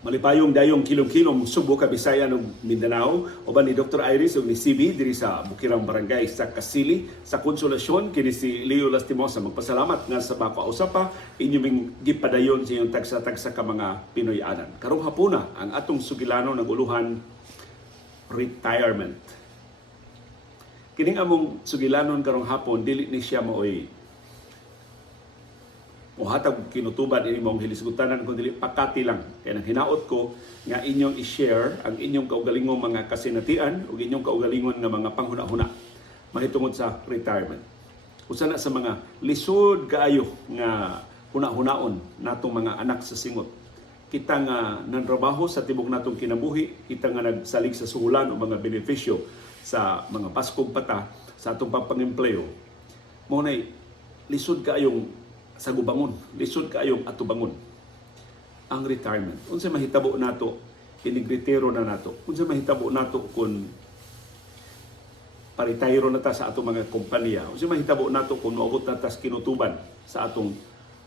Malipayong dayong kilom-kilom Subo, Kabisayan ug Mindanao, uban ni Dr. Iris ug ni CB diri sa Bukirang Barangay sa Kasili sa Konsolasyon. Kini si Leo Lastimosa magpasalamat nga sa makausapa inyong gipadayon sa inyong tagsa-tagsa ka mga Pinoy-anan. Karong hapuna ang atong sugilano naguluhan retirement. Kining among sugilanon karong hapon dili ni siya maoy hatag kinutuban ini mong hilisgutanan kundi pakati lang. Kaya nang hinaot ko nga inyong i-share ang inyong kaugalingong mga kasinatian o inyong kaugalingon nga mga panghuna-huna mahitungod sa retirement. Usa na sa mga lisod kaayo nga huna-hunaon natong mga anak sa singot. Kita nga nanrabaho sa tibok natong kinabuhi, kita nga nagsalig sa suhulan o mga benepisyo sa mga paskog pata sa atong pagpangempleyo. Mo nay lisod kaayong sa gubangon, lisod kaayong atubangon ang retirement. Unsa mahitabo nato, inigritero na nato. Unsa mahitabo nato kung paritayro na ta sa atong mga kompanya. Unsa mahitabo nato kung maabot na ta sa kinutuban sa atong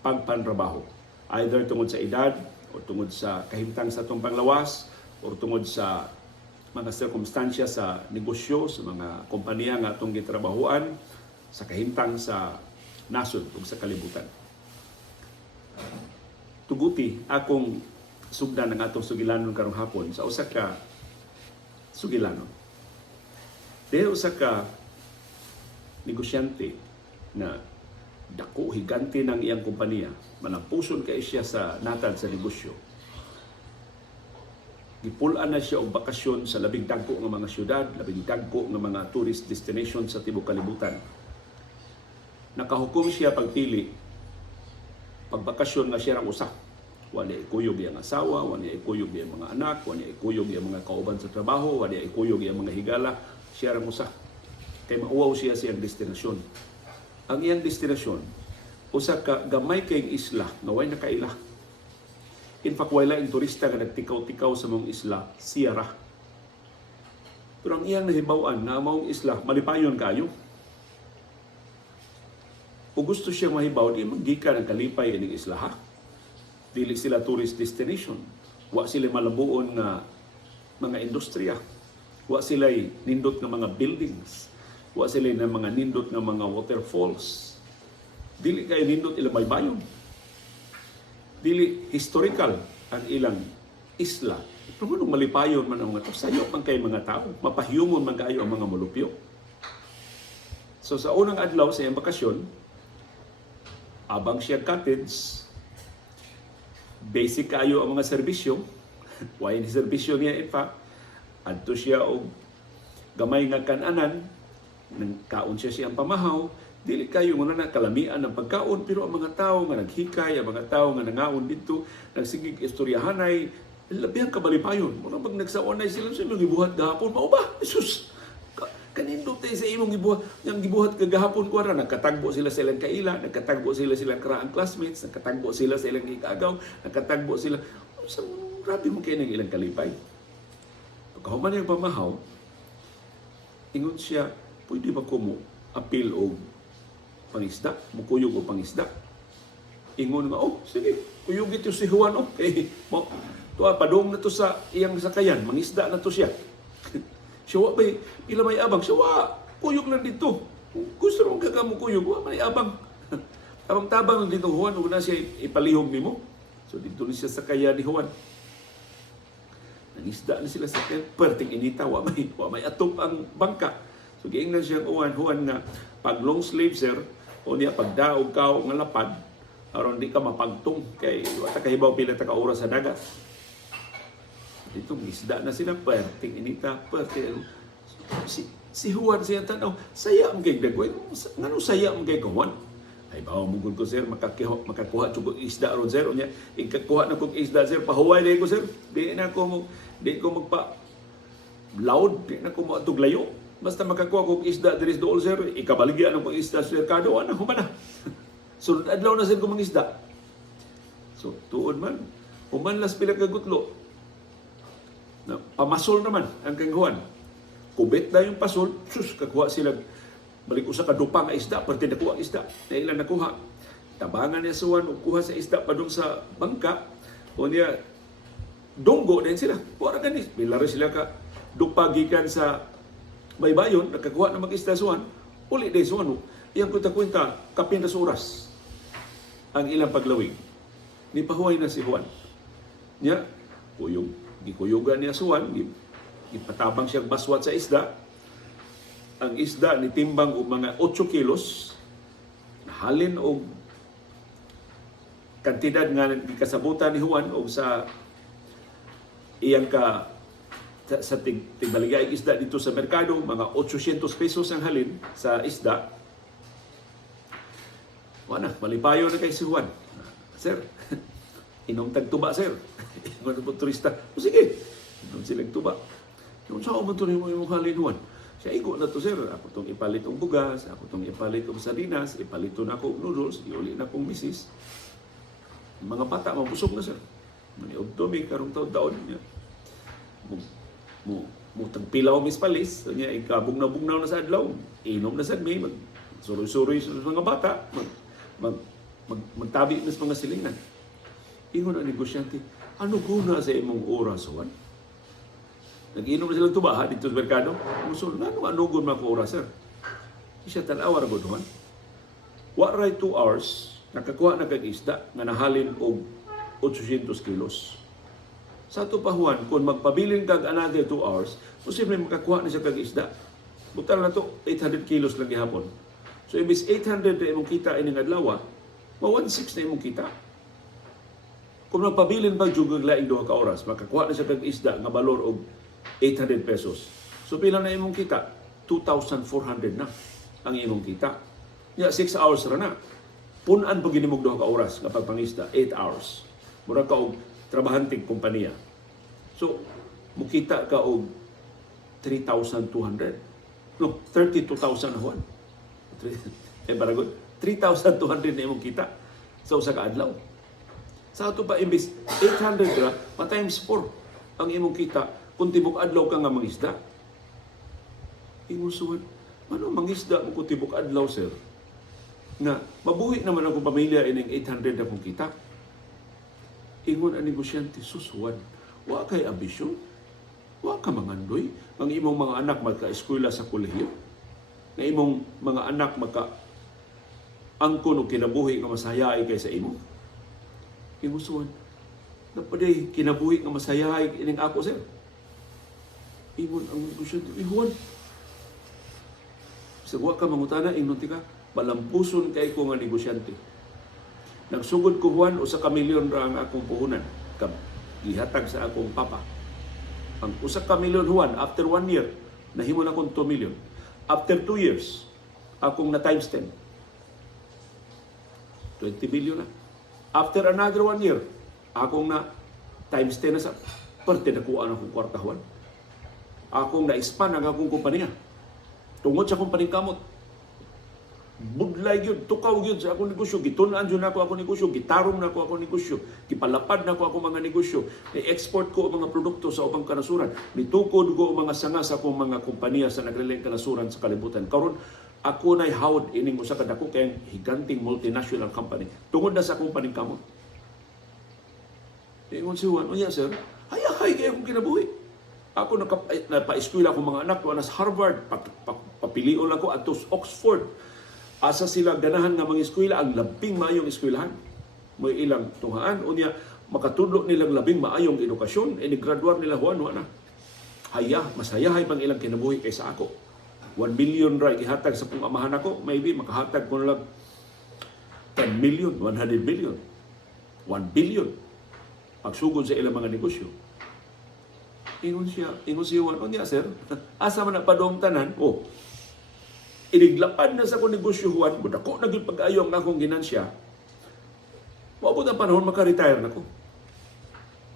pagpanrabaho. Either tungod sa edad, o tungod sa kahimtang sa atong panglawas, o tungod sa mga sirkumstansya sa negosyo, sa mga kompanya nga atong gitrabahuan, sa kahimtang sa nasod ug sa kalibutan. Tuguti akong sugdan ng atong sugilanon karong hapon sa usa ka sugilanon. Dahil usa ka negosyante na dako higante ng iyang kompanya, manampuson kay siya sa natad sa negosyo. Gipulan na siya og bakasyon sa labing dagko nga mga syudad, labing dagko nga mga tourist destination sa tibuok kalibutan. Nakahukom siya pagpili pagbakasyon nga siya rang usa. Wala ikuyog iyang asawa, wala ikuyog iyang mga anak, wala ikuyog iyang mga kauban sa trabaho, wala ikuyog iyang mga higala, siya rang usa. Kay mauwaw siya sa iyang destinasyon. Ang iyang destinasyon, usa ka gamay kayong isla nga way nakaila. In fact, wala yung turista nga nagtikaw-tikaw sa mong isla, siya ra. Pero ang iyang nahibawan na mong isla, malipayon kayo. O gusto siyang mahibaw, di maggikan ang kalipay ining isla ha. Dili sila tourist destination. Wa sila malabuon nga mga industriya. Wa sila nindot nga mga buildings. Wa sila na mga nindot nga mga waterfalls. Dili kay nindot ilang may bayon. Dili historical ang ilang isla. Pero kung malipayon man ang mga tao, sayo man kay mga tao, mapahiyumon man kayo ang mga molupyo. So sa unang adlaw sa iyang bakasyon, abang siya cottage, basic kayo ang mga serbisyo. Why ni serbisyo niya in fact? Adto siya og gamay nga kananan, kaon siya siyang pamahaw, dili kayo muna na kalamian ng pagkaon, pero ang mga tao nga naghikay, ang mga tao nga nangaon dito, nagsigig istoryahanay, labihang kabalipayon. Muna pag nagsaonay sila sa imong gibuhat gahapon, mao ba? Jesus! Kanindot tayo sa imong gibuhat, yung gibuhat kagahapon ko ra, nagkatagbo sila sa ilang kaila, nagkatagbo sila sa ilang karaang classmates, nagkatagbo sila sa ilang ikagaw, nagkatagbo sila. Sa grabe mo kayo ng ilang kalipay. Pagkahuman yung pamahaw, ingon siya, pwede ba ko mo appeal o pangisda? Mukuyog o pangisda? Ingon nga, oh, sige, kuyog ito si Juan, okay. Tuwa, padong na to sa iyang sakayan, mangisda na to siya. Siya wa ba, pila may abang, siya wa, kuyog lang dito. Gusto mong kagamo kuyog, wa may abang. Tabang-tabang lang dito, Juan, una siya ipalihog ni mo. So dito ni siya sa kaya ni Juan. Nangisda na sila sa kaya, perting inita, wa may atop ang bangka. So giingnan siya Juan nga, pag long sleeve sir, o niya pagdaog ka nga lapad, aron di ka mapagtong, kay wata kahibaw pila ta ka oras sa dagat. Dito, isda na sila, perting inita, perting. Si Juan siya tanaw, saya ang kay dagway. Ngano saya ang kay Juan? Ay, bawa mugod ko, sir, makakuha chugog isda ron, sir. Unya, ikakuha na kong isda, sir, pahuway na ko, sir. Di ko magpa-loud, di na ko matuglayo. Basta makakuha kong isda, there is dool, sir. Ikabaligyan ng kong isda, sir, kado, ano, humana. Sunod adlaw na, sir, kong mga isda. So, tuod man. Humanlas pila kagutlo. Na, pamasol naman ang kang Juan. Kubit na yung pasol, sus, kakuha sila, balik usa ka dupa nga isda, parte nakuha ang isda, na ilan nakuha. Tabangan niya sa Juan, kuha sa isda padung sa bangka, o niya, dunggo din sila. Wala gani. Bila rin sila ka dupagikan sa baybayon, nakakuha na mag-isda suwan, uli din suwan. Iyang kwenta-kwenta, kapindas oras ang ilang paglawig. Nipahuay na si Juan. Niya, gikuyugan niya suwan, ipatabang siyang baswat sa isda. Ang isda nitimbang og mga 8 kilos, nahalin og kantidad nga gikasabutan ni Juan o sa iyang sa tigbaligay isda dito sa merkado, mga 800 pesos ang halin sa isda. Wala, malipayo na kay si Juan. Sir, inom tagtuba, sir. Ingon po turista. O sige, inom silang tuba. Yung saan mo ito mo yung halin, Juan? Siya, igo na to, sir. Ako itong ipalit ng bugas, ako itong ipalit ng sardinas, ipalit na ako noodles, iuli na akong misis. Mga bata, mabusog na, sir. Maniog to, may karong taon-taon niya. Tagpilaw mis palis, niya, ikabugnaw-bugnaw na sa adlaw. Inom na sa may, suroy-suroy sa mga bata, magtabi na sa mga silingan. Ingon ang negosyante, ano guna sa imong oras, Juan? Nag-inom na silang tuba, dito sa merkado. Musul, ano gun mga oras, sir? Siya tanawar ko, Juan. What right 2 hours, nakakuha na kag-isda nga nahalin og 800 kilos. Sa ito pa, Juan, kung magpabilin kag another 2 hours, posible makakuha na siya kag-isda. Butal na to 800 kilos lang gihapon. So, imbis 800 na imong kita ining adlaw, 1.6 na imong kita. Kung magpabilin pag jugag laing 2 ka oras, makakuha na siya kag-isda nga balor og 800 pesos. So, pila na imong kita? 2,400 na ang imong kita. Ya, 6 hours ra na. Punan pag ginimog 2 ka oras nga pagpangisda, 8 hours. Mura ka og trabahanting kompanya. So, mukita ka og 3,200. No, 32,000 Juan. Baragon. 3,200 na imong kita sa usa ka adlaw. Sa ato pa imbis 800 ra, pa times 4 ang imong kita kung tibok adlaw ka nga mangisda. Imusuan, ano mangisda mo kung tibok adlaw, sir? Nga, mabuhi naman akong pamilya ining 800 na kong kita. Ingon ang negosyante, susuwan, wa kay ambisyon, wa ka mangandoy, ang imong mga anak magka-eskwela sa kolehiyo, na imong mga anak angkon o kinabuhi nga masayay kay sa imo. Imusuan, napaday kinabuhi nga masayay ining ako, sir. Ingon ang negosyante, Juan, sagwa ka mangutana, ingon ka, malampuson kay ko nga negosyante. Nagsugod ko, Juan, o sa kamilyon ra ang akong puhunan. Gihatag sa akong papa. Ang usa ka milyon, Juan, after 1 year, nahimo na akong 2 million. After 2 years, akong na times 10. 20 million na. After another 1 year, akong na times 10 na sa parte na kuha ng akong kwarta, Juan. Akong na-expand ang akong kumpanya. Tungod sa kumpaning kamot. Budlay yun, tukaw yun sa akong negosyo, gitunaan yun ako akong negosyo, gitarong na ako akong negosyo, gipalapad na ako akong mga negosyo, ni-export ko ang mga produkto sa upang kanasuran, nitukod ko ang mga sanga sa akong mga kompanya sa nagreleng kanasuran sa kalibutan. Karon ako na'y hawad ining usa ka dako kay higanting multinational company. Tungod na sa kumpaning kamot. Ingon si Juan, "Unya sir, hay kay akong kinabuhi. Ako napa-eskwela akong mga anak ko sa Harvard, papilion ako ato sa Oxford. Asa sila ganahan nga mga eskwela, ang labing maayong eskwelahan. May ilang tunghaan, unya makatudlo nilang labing maayong edukasyon, inigraduar nila Juan, na. Masayahay pang ilang kinabuhi kaysa ako. 1 million ra gihatag sa kong amahan ako, maybe makahatag ko na lang 10 million, 100 million, 1 billion. Pagsugod sa ilang mga negosyo. Ingon siya, Juan, unya sir, asa man na padong tanan, iniglapad na sa akong negosyo, Juan, budako naging pag-ayo ang akong ginansya, maabot ang panahon, maka-retire na ko.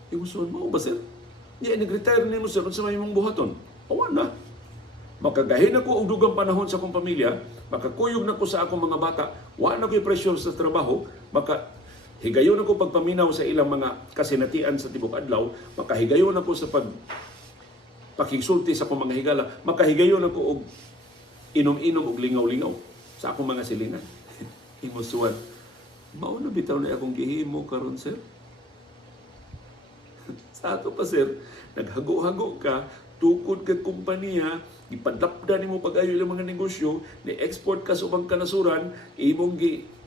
Igusuan mo ba, sir? Di, nag-retire na mo, sir, sa may mong buhaton. Awan na. Makagahin ako og dugang panahon sa akong pamilya, makakuyog na ko sa akong mga bata, wala na ko'y pressure sa trabaho, makahigayon ako pagpaminaw sa ilang mga kasinatian sa tibok adlaw, makahigayon ako sa pakisulti sa akong mga higala, makahigayon ako og inom-inom og lingaw-lingaw sa akong mga silingan. Imusuan, mauna bitaw na akong gihimo karon, sir. Sa ato pa sir, naghago-hago ka, tukod ka kumpanya, ipadapda nimo pag-ayo ng mga negosyo, ni-export ka sa ubang kanasuran, imong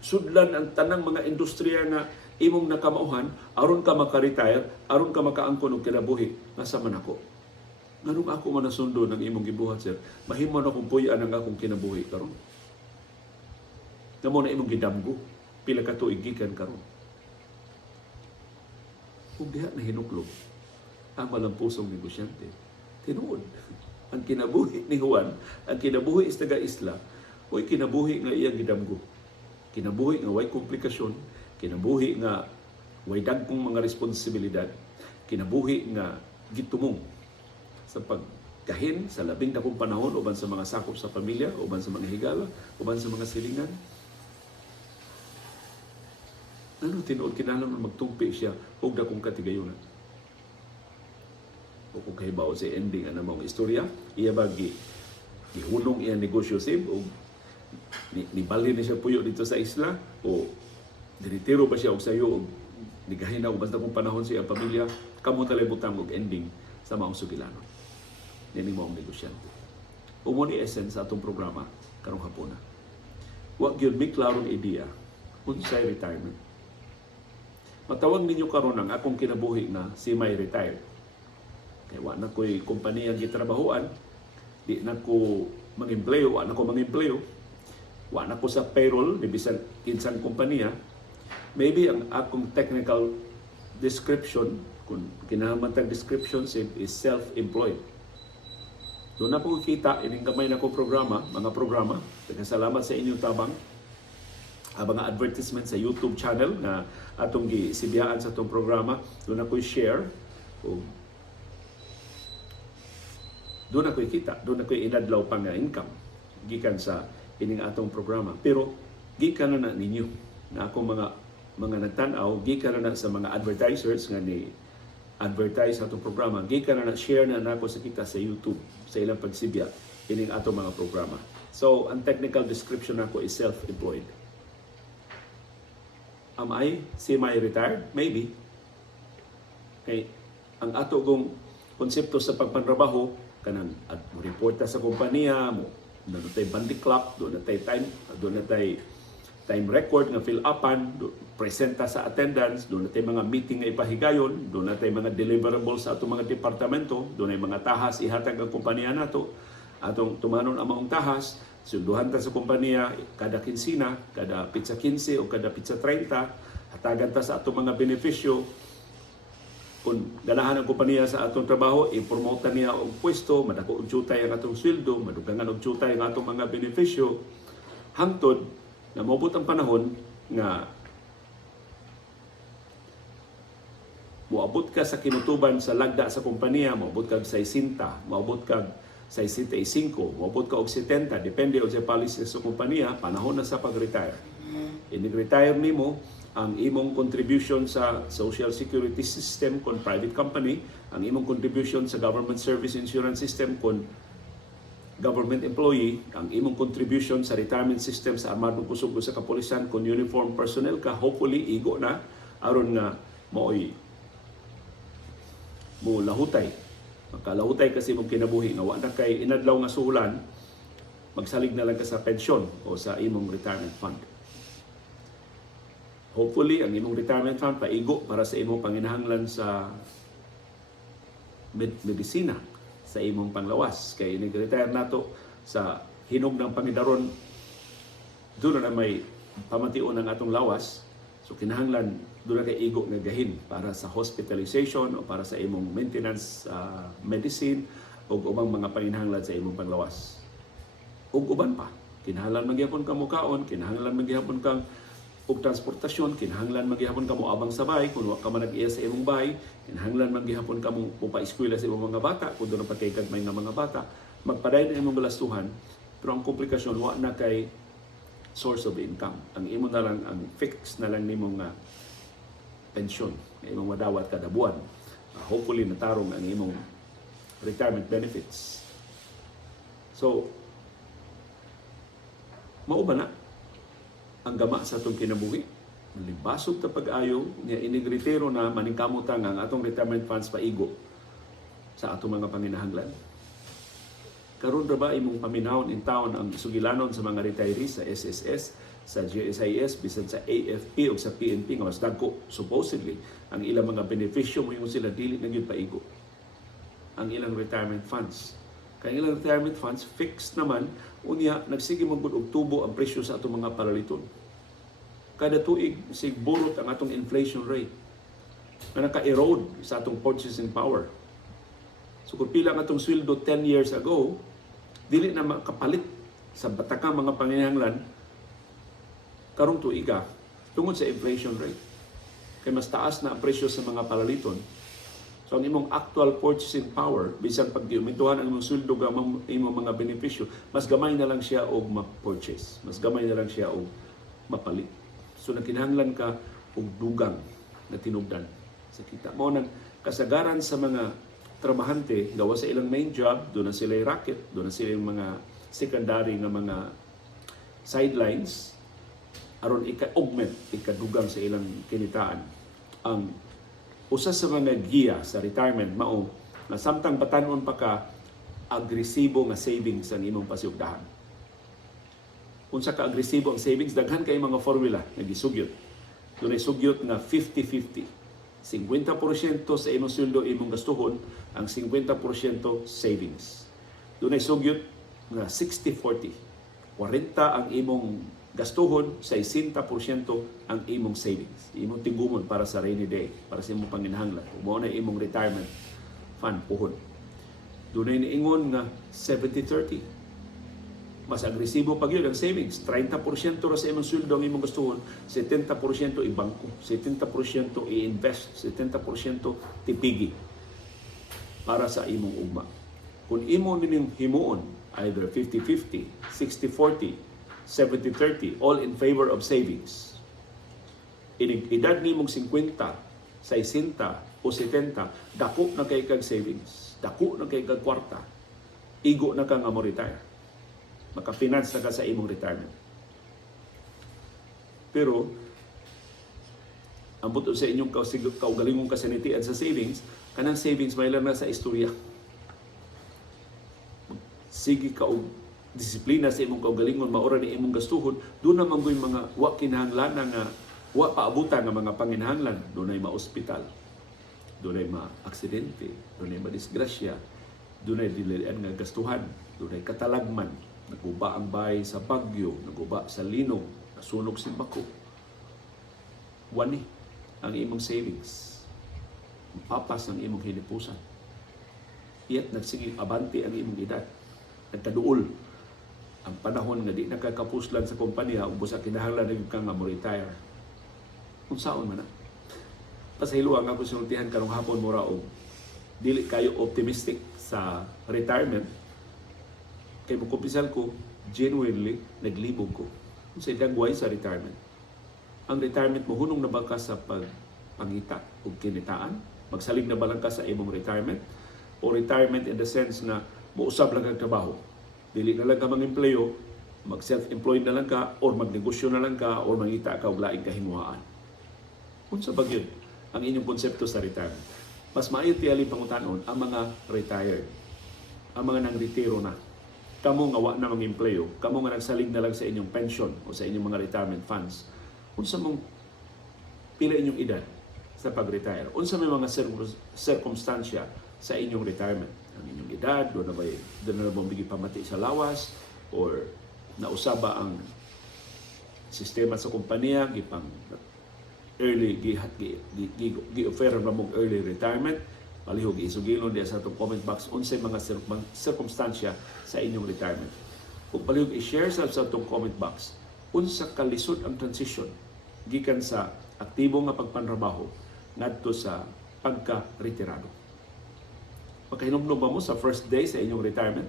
sudlan ang tanang mga industriya nga imong nakamauhan, aron ka maka-retire, aron ka makaangkon og kinabuhi. Nasa man ako? Nganong ako manasundo ng imong gibuhat sir? Mahimo na kung puyan ang akong kinabuhi karon. Namo na imong gidamgo, pila ka tuig gikan karon. Kung diha na hinuklog ang malampusong negosyante, tinuod ang kinabuhi ni Juan, ang kinabuhi is taga-isla, o kinabuhi nga iyang gidamgo. Kinabuhi nga way komplikasyon, kinabuhi nga way dagkong mga responsibilidad, kinabuhi nga gitumong sa pagkahin sa labing dakong panahon uban sa mga sakop sa pamilya, uban sa mga higala, uban sa mga silingan. Ano tinuod kinahanglan magtumpi siya og dakong katigayonan. O kung kahibaw sa ending ang namang istorya, iya ba gihunong iya negosyo sib o nibalhin na siya puyo dito sa isla o diretiro ba siya og sayo o nigahina o basta kung panahon siya pamilya, kamo talay butang og ending sa maong sugilanon. Nini maong negosyante. Umo ni essence sa atong programa karong hapon na. Wa gyud mi klarong ideya unsay retirement. Matawag ninyo karon ang akong kinabuhi na semi-retired. Kaya wa na ko'y kumpanya gitrabahuan, di na ko mang-empleyo, wa na ko mang-empleyo, wa na ko sa payroll, ni bisan kinsang kumpanya. Maybe ang akong technical description, kung kinahanglan description is self-employed. Doon na po kita, ining gamay na ko programa, mga programa. Salamat sa inyong tabang. Mga advertisement sa YouTube channel na atong gisibiyaan sa atong programa. Doon na ko'y share. Doon na ko'y kita. Doon na ko'y inadlaw pang income. Gikan sa ining atong programa. Pero, gikan na ninyo na akong mga nagtanaw, gikan na sa mga advertisers nga ni advertise sa atong programa, gikan na share na nako sa kita sa YouTube sa ilang pagsibya ining atong mga programa. So, ang technical description nako is self-employed. Am I semi-retired? Maybe. Okay. Ang ato kong konsepto sa pagpanrabaho, kanang reporta sa kompanya mo, doon na tayo bandy clock, doon na tayo time record nga fill upan, presenta sa attendance, doon na tayo mga meeting nga ipahigayon, doon na tayo mga deliverables sa atong mga departamento, doon na mga tahas ihatag ang kompanya nato, atong tumanon ang maong tahas, sunduhan ta sa kompanya kada kinsina, kada pizza 15 o kada pizza 30, hatagan ta sa atong mga benepisyo. Kung ganahan ang kompanya sa atong trabaho, i-promote niya ang pwesto, madako og jutay ang atong sweldo, madugangan og jutay ang atong mga benepisyo, hangtod na mabot ang panahon nga moabot ka sa kinutuban sa lagda sa kompanya, moabot ka sa 60, moabot ka sa 65, moabot ka og 70, depende og sa policy sa kompanya, panahon na sa pag-retire. I-retire nimo ang imong contribution sa Social Security System kon private company, ang imong contribution sa Government Service Insurance System kon government employee, ang imong contribution sa retirement system sa Armadong Kusog sa Kapulisan kon uniform personnel ka, hopefully igo na aron nga mo'y mo lahutay. Makalahutay kasi mong kinabuhi nga wa na kay inadlaw nga suhulan, magsalig na lang ka sa pensyon o sa imong retirement fund. Hopefully, ang imong retirement fund paigo para sa imong panginahanglan sa medisina, sa imong panglawas. Kaya nag-retire nato sa hinog ng Pangidaron, doon na may pamation ng atong lawas. So kinahanglan doon na kay igo nga gahin para sa hospitalization o para sa imong maintenance medicine o ubang mga panginahanglan sa imong panglawas. O uban pa, kinahanglan magyapon ka mukaon, kinahanglan magyapon kang og transportasyon, kinahanglan maghihapon ka mo abang sabay kung wa ka man nag-iya sa imong bay, kinahanglan maghihapon ka mo upa-eskwela sa imong mga bata kung doon ang pagkaigagmay ng mga bata, magpadayon ang imong galastuhan, pero ang komplikasyon wa na kay source of income. Ang imo na lang, ang fix na lang nimo nga pensyon, na imong madawat kada buwan. Hopefully natarong ang imong retirement benefits. So, mao ba na ang gama sa itong kinabuhi? Libasog ta pag-ayo niya inigritero na maningkamutang ang atong retirement funds paigo sa atong mga panginahanglan. Karon ra ba imong paminahon in town ang sugilanon sa mga retirees sa SSS, sa GSIS, bisan sa AFP o sa PNP nga mas dagko supposedly ang ilang mga benepisyo mo yung sila dili na gyud paigo ang ilang retirement funds. Kaya ilang retirement funds fixed naman unya nagsige man gud og tubo ang presyo sa atong mga palaliton. Kada tuig sigburot ang atong inflation rate na naka-erode sa atong purchasing power. So kung pila ang atong sweldo 10 years ago, dili na makapalit sa batakang mga panginahanglan karong tuiga tungod sa inflation rate. Kaya mas taas na ang presyo sa mga palaliton. So ang imong actual purchasing power, bisan pag giumintuhan ang imong sweldo gamang imong mga benepisyo, mas gamay na lang siya og ma-purchase. Mas gamay na lang siya og mapalit. So nakinahanglan ka og dugang na tinubdan sa kita. Mao nang kasagaran sa mga trabahante gawa sa ilang main job, doon na sila racket, doon na sila mga secondary na mga sidelines aron ika-augment, ikadugang sa ilang kinitaan. Ang usa sa mga giya sa retirement mao na samtang batanon pa ka agresibo nga savings ang imong pasiugdahan. Unsa ka agresibo ang savings, daghan kay mga formula nga gisugyot. Dunay sugyot nga 50-50. 50% sa imong sweldo imong gastuhon, ang 50% savings. Dunay sugyot nga 60-40. 40 ang imong gastuhon, 60% ang imong savings. Imong tigumon para sa rainy day, para sa imong panginahanglan. Mao na imong retirement fund puhon. Dunay niingon nga 70-30. Mas agresibo pag yun ang savings. 30% ra sa imong sweldo ang imong gustuhon, 70% ibangko, 70% i-invest, 70% tipigi para sa imong ugma. Kung imo nining himuon, either 50-50, 60-40, 70-30, all in favor of savings. Edad nimong 50, 60 o 70, dako na kay kag savings, dako na kay kag kwarta, igo na ka nga mo retire. Maka-finance na ka sa imong retirement. Pero, ang buto sa inyong kaugalingong kasanitian sa savings, kanang savings may lang na sa istorya. Sige ka og disiplina sa imong kaugalingon, maura ni imong gastuhon, doon naman yung mga wa kinahanglan nga, wa paabutan ng mga panginahanglan, doon ay ma-ospital, doon ay ma-aksidente, doon ay ma-disgrasya, doon ay dilian nga gastuhan, doon ay katalagman, naguba ang bahay sa bagyo, naguba sa linog, nasunog si bako. Wani ang imong savings. Papas ang imong hinipusan. Iyat nagsige abante ang imong edad. Nagkaduol ang panahon nga di nakakapuslan sa kompanya ug busa kinahanglan na ka nga mo retire. Unsaon man na. Pasahiluan ako sinultihan karong hapon mura og dili kayo optimistic sa retirement. Kay mukumpisal ko, genuinely, naglibog ko sa dagway sa retirement. Ang retirement mo, hunong na ba ka sa pagpangita o kinitaan? Magsalig na ba lang ka sa imong retirement? O retirement in the sense na muusab lang kang trabaho? Dili na lang ka mag-empleyo, mag-self-employed na lang ka, or magnegosyo na lang ka, or mangita ka o laing kahimuhaan. Kung sa bagyod, ang inyong konsepto sa retirement. Mas maayo tiyali pangutanon ang mga retired, ang mga nang-retiro na. Kamo nga wa na mag-empleyo, kamo nga nagsalig na lang sa inyong pension o sa inyong mga retirement funds, unsa mong pila inyong edad sa pag-retire? Unsa may mga circumstansya sa inyong retirement? Ang inyong edad, doon na ba bigi pamati sa lawas, or nausaba ang sistema sa kompanya, gipang early, gi-offer na mong early retirement, palihog isugilon diya sa itong comment box unsay mga circumstansya sa inyong retirement. Kung palihog i-share sa itong comment box, unsa kalisod ang transition gikan sa aktibo nga pagpantrabaho ngadto sa pagka-retirado. Makahinumdum ba mo sa first day sa inyong retirement?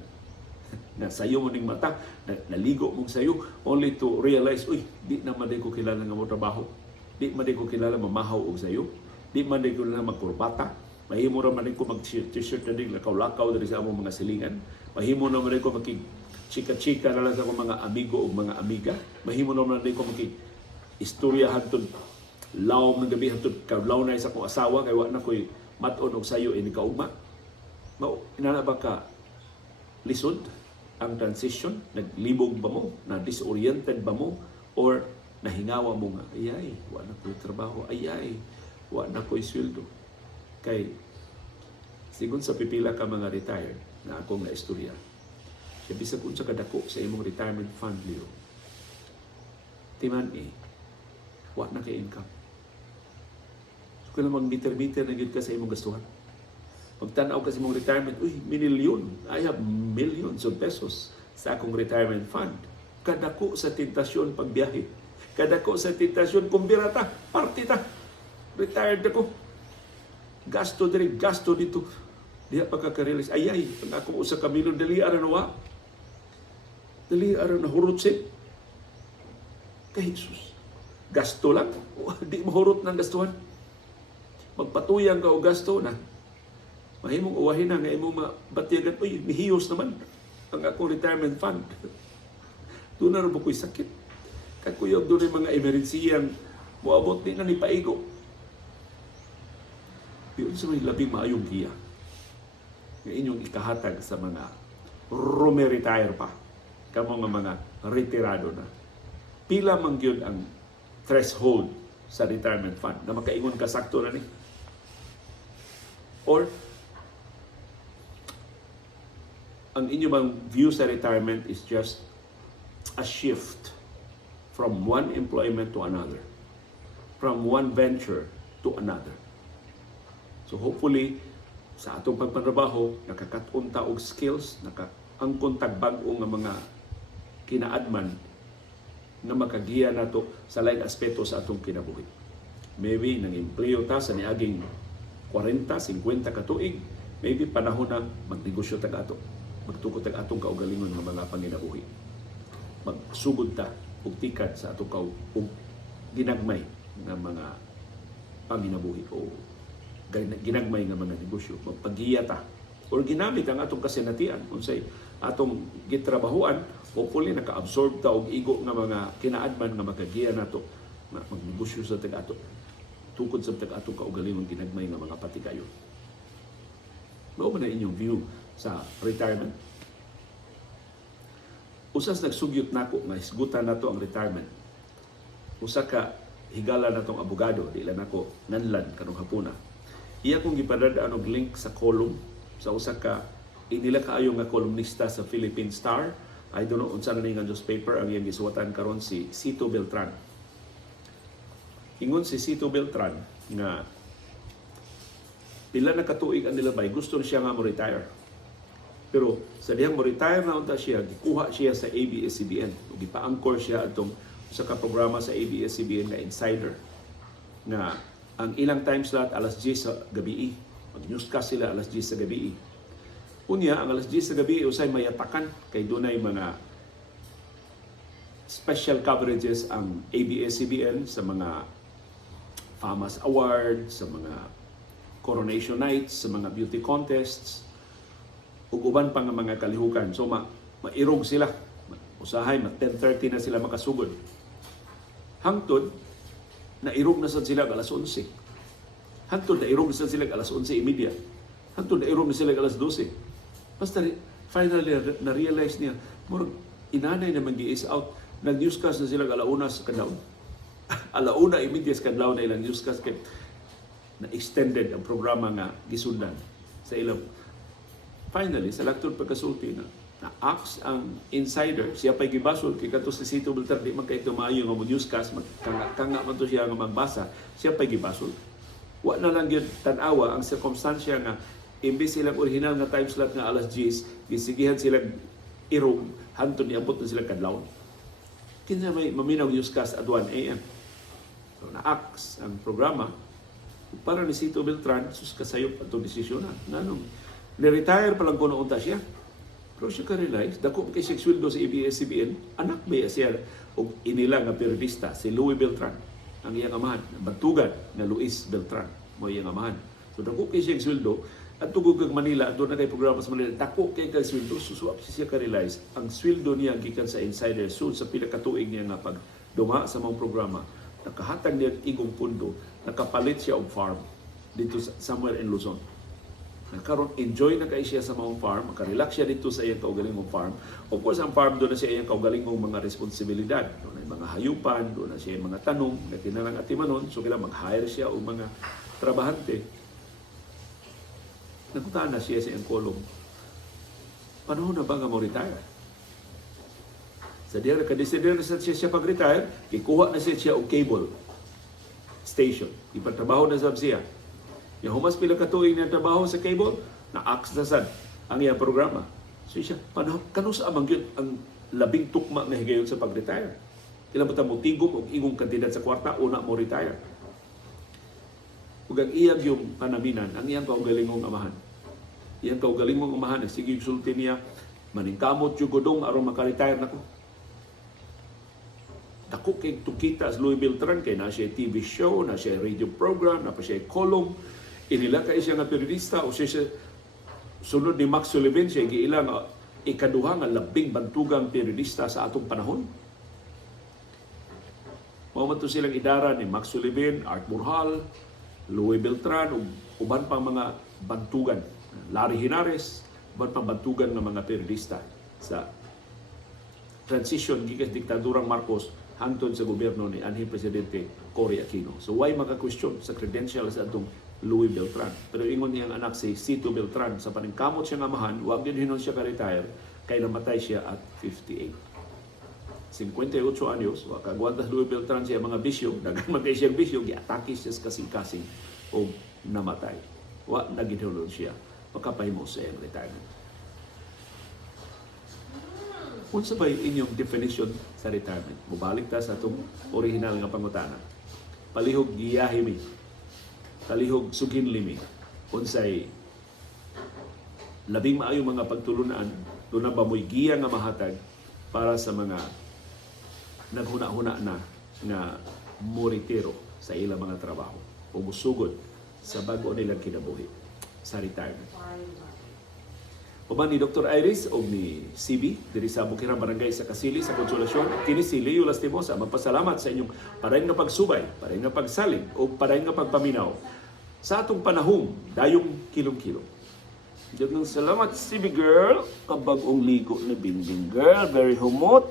Na sayo mo ning mata, naligo mong sayo, only to realize, uy, di naman ko kilala nga mo trabaho, di man ko kilala mamahaw og sayo, di man ko kilala magkurbata, mahimo ra man ko mag-t-shirt na din, lakaw-lakaw diri sa among mga silingan. Mahimo na man ko makig-chika-chika na lang sa akong mga amigo o mga amiga. Mahimo na man ko makig-istorya hantod lawom ng gabi hantod kadlaw na isa kong asawa kay wa na koy mat-on og sayo ini kaugma. Mao inana ba ka lisod ang transition? Naglibog ba mo? Na disoriented ba mo? Or nahingawa mo nga, ayay, wa na ko'y trabaho, ayay, wa na ko'y sweldo. Kay, sigun sa pipila ka mga retired na akong naistorya, siya bisag unsa kadako sa imong retirement fund, Leo, timan wa na kay income. So, kung mag-meter-meter na yun ka sa imong gastuhan. Pagtanaw ka sa imong retirement, milyon, I have millions of pesos sa akong retirement fund. Kadako sa tentasyon pagbiyahe. Kadako sa tentasyon kumbira ta, party ta. Retired ako. Gasto diri, gasto dito. Diya pagkaka-realize, ayay, ang akong usa ka milyon, dali ara na wa. Dali ara na hurotsin. Kay Jesus. Gasto lang. Di mahurot ng gastuhan. Magpatuyang ka o gasto na. Mahimong uwahin na nga imong mabatiyagan, nihiyos naman ang akong retirement fund. Doon na rin ko'y sakit. Kakuyog doon yung mga emerensiyang muabot din na ni paigo. Yun sa may labing maayong giya nga inyong ikahatag sa mga retire pa. Kamo nga mga retirado na. Pila man yun ang threshold sa retirement fund na makaingon ka sakto na ni? Or ang inyong view sa retirement is just a shift from one employment to another, from one venture to another. So hopefully, sa atong pagpanrabaho, nakakatunta og skills, nakaangkon tagbag-o nga mga kinaadman na makagiya nato sa lain aspeto sa atong kinabuhi. Maybe nang empleyo ta sa niaging 40, 50 ka tuig, maybe panahon na magnegosyo tag ato, magtukod tag atong kaugalingon nga mga panginabuhi. Magsugod ta og tikad sa atong og ginagmay nga mga panginabuhi o ginagmay nga mga negosyo. Magpagiya ta or ginamit ang atong kasinatian unsay atong gitrabahuan, hopefully naka-absorb ta og igo nga mga kinaadman nga makagiya nato na magnegosyo sa tag ato tukod sa tag atong kaugalingon ginagmay nga mga patigayon. Mao man na inyong view sa retirement? Usas nagsugyot nako nga hisgutan nato ang retirement. Usa ka higala natong abogado, di lang nako nanlan kanong hapuna. Iya kong gipadadaan og link sa column sa usa ka inila kaayo nga kolumnista sa Philippine Star. I don't know unsa na ning newspaper ang iyang gisuwatan karon si Cito Beltran. Ingon si Cito Beltran nga pila na katuig ang nilabay, gusto siya nga mo retire. Pero sa diyang mo retire na unta siya, gikuha siya sa ABS-CBN. Gipa-anchor siya atong sa programa sa ABS-CBN na Insider. Na ang ilang time slot alas 10 sa gabi. Mag-newscast sila alas 10 sa gabi. Unya, ang alas 10 sa gabi usay mayatakan kay dunay mga special coverages ang ABS-CBN sa mga FAMAS Awards, sa mga coronation nights, sa mga beauty contests, ug uban pa nga mga kalihukan. So mairog sila. Usahay 10:30 na sila makasugod. Hangtod nairog na sad sila alas 11. Hangtod nairog na sad sila alas 11:30. Hangtod nairog na sila alas 12. Basta finally na-realize niya, murag inanay na mag-i-is out. Nag-newscast na sila alauna sa kadlaw. Alauna immediate sa kadlaw na ilang newscast kay na-extended ang programa nga gisundan sa ilang. Finally, sa laktod pagkasulti na-ax ang insider, siya pa'y gibasol, kay kato si Cito Beltran, di man kayo tumayo nga newscast, kanga man to siya nga magbasa, siya pa'y gibasol. Wa na lang yun tanawa ang circumstansya nga, imbis silang original nga time slot nga alas 10, gisigihan silang irong, hantod niabot na silang kadlaw. Kinsa may maminaw newscast at 1 a.m. So, na-ax ang programa, para ni Cito Beltran, sus kasayop at itong desisyon na. Nanong, ni-retire pa lang ko noon ta siya. Pero siya ka-realize, dako kay siya sweldo sa ABS-CBN, anak ba siya o inila nga periodista, si Louis Beltran, ang iyang amahan, bantugan na Luis Beltran, mo iyang amahan. So dako kay siya sweldo, at tugog kag Manila, doon na kay programa sa Manila, dako kay kay sweldo, susuap siya ka-realize, ang sweldo niya gikan sa insider, so sa pila katuig niya nga pag duma sa mga programa, nakahatag niya igong pundo, nakapalit siya og farm dito somewhere in Luzon. Nakaroon, enjoy na kay siya sa mga farm, makarelax siya dito sa iyang kaugalingong farm. Of course, ang farm doon na siya iyang kaugalingong mga responsibilidad. Doon na mga hayupan, doon na siya mga tanong, na kinalang atimanon, so kailangan mag-hire siya o mga trabahante. Nakutaan na siya sa iyang kolong. Panahon na ba nga mo retire? Sa diya, kadesider na siya pag-retire, ikuha na siya og cable station. Ipatrabaho na sa siya. Yung humas pila ka tuig na trabaho sa cable, na-accessan ang iyang programa. So siya, kanusa amang yun ang labing tukma na higayon sa pag-retire. Ilang ba mo tigom o ingong kandidat sa kwarta, una mo retire. Ug ang iyang yung panaminan, ang iyang kaugalingong amahan. Iyang kaugalingong amahan, sige yung sulti niya, maningkamot yung godong aron makaretire na ko. Dako kay tukita sa Louis Beltran, kay na siya TV show, na siya radio program, na pa siya column, inila kay siya nga periodista o siya sunod ni Max Sullivan siya giila nga ikaduha nga labing bantugang periodista sa atong panahon. Mao man to silang idara ni Max Sullivan, Art Burhal, Louis Beltran ug uban pang mga bantugan, Larry Hinares, uban pang bantugan nga mga periodista sa transition gikan diktadurang Marcos hangtod sa gobyerno ni anhing presidente Cory Aquino. So why maka-question sa credentials sa atong Louis Beltran? Pero ingon niyang anak si Cito Beltran, sa paningkamot siya nga amahan, wag din hinon siya ka-retire, kay namatay siya at 58. 58 anyos, wa kagwantas Louis Beltran siya mga bisyo, dagan kay siya bisyo, giatake siya sa kasing-kasing o namatay. Wa nagihulon siya, makapahimo sa iyang retirement. Unsa ba inyong definition sa retirement? Mubalik ta sa itong original nga pangutana. Palihog giyahimi, palihog suginlimi, unsay labing maayong mga pagtulunan, doon na ba mo'y giya nga mahatag para sa mga naghuna-huna na nga moritero sa ilang mga trabaho o musugod sa bago nilang kinabuhi sa retirement. Uban ni Dr. Iris o ni CB diri sa Bukirang Barangay sa Kasili sa Konsolasyon, kini si Leo Lastimosa magpasalamat sa inyong paray nga pagsubay, paray nga pagsalig o paray nga pagpaminaw sa atong panahon dayong kilom-kilom. Daghang salamat CB girl, kabag-ong ligo na binding girl, very humot.